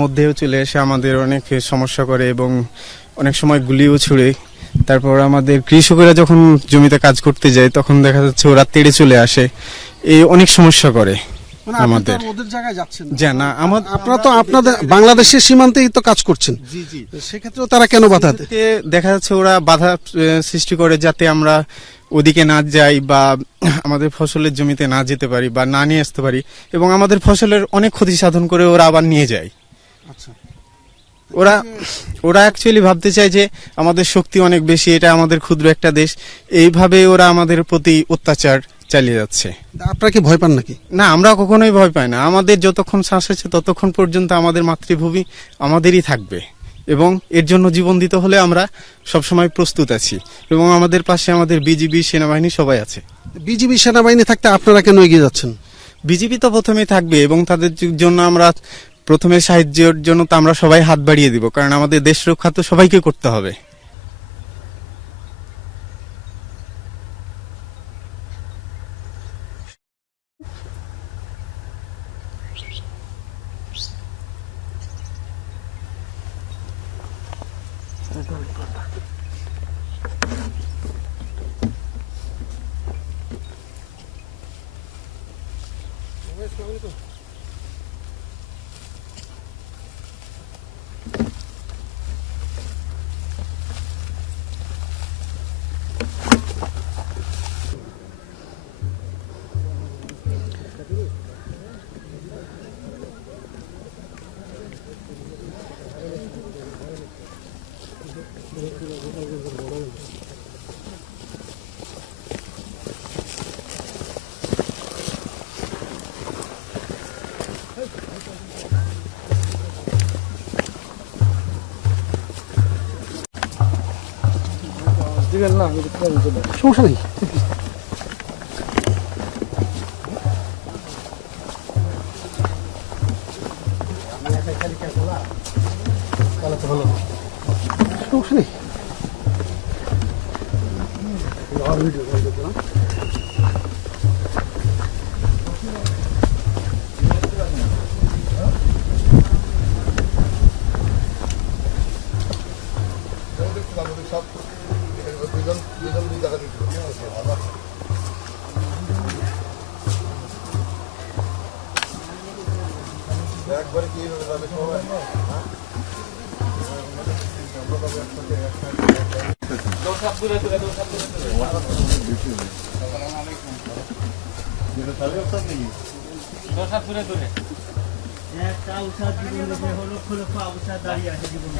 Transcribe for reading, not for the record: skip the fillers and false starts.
মধ্যেও চলে এসে আমাদের অনেক সমস্যা করে এবং অনেক সময় গুলিও ছুড়ে। তারপর আমাদের কৃষকেরা যখন জমিতে কাজ করতে যায় তখন দেখা যাচ্ছে ওরা তেড়ে চলে আসে, এই অনেক সমস্যা করে আমাদের। ওদের জায়গায় যাচ্ছেন না, আপনারা তো আপনাদের বাংলাদেশের সীমান্তেই তো কাজ করছেন, জি জি, সেক্ষেত্রেও তারা কেন বাধা দেয়? দেখা যাচ্ছে ওরা বাধা সৃষ্টি করে যাতে আমরা ওদিকে না যাই বা আমাদের ফসলের জমিতে না যেতে পারি বা না নিয়ে আসতে পারি, এবং আমাদের ফসলের অনেক ক্ষতি সাধন করে ওরা আবার নিয়ে যায়। আচ্ছা, ওরা অ্যাকচুয়ালি ভাবতে চায় যে আমাদের শক্তি অনেক বেশি, এটা আমাদের ক্ষুদ্র একটা দেশ, এইভাবে ওরা আমাদের প্রতি অত্যাচার চালিয়ে যাচ্ছে। আপনারা কি ভয় পান নাকি? না, আমরা কখনোই ভয় পাই না। আমাদের যতক্ষণ শ্বাস আছে ততক্ষণ পর্যন্ত আমাদের মাতৃভূমি আমাদেরই থাকবে, এবং এর জন্য জীবন দিতে হলে আমরা সবসময় প্রস্তুত আছি, এবং আমাদের পাশে আমাদের বিজিবি, সেনাবাহিনী সবাই আছে। বিজিবি সেনাবাহিনী থাকতে আপনারা কেন এগিয়ে যাচ্ছেন? বিজিবি তো প্রথমেই থাকবে, এবং তাদের জন্য আমরা প্রথমে সাহায্যের জন্য তো আমরা সবাই হাত বাড়িয়ে দিব, কারণ আমাদের দেশ রক্ষা তো সবাইকে করতে হবে। সমস্যা নেই। সমস্যা নেই। একবারে কি যাবে সবাই? একটা উষার জীবন হলো লক্ষ লক্ষ আবসার দাঁড়িয়ে আছে জীবন।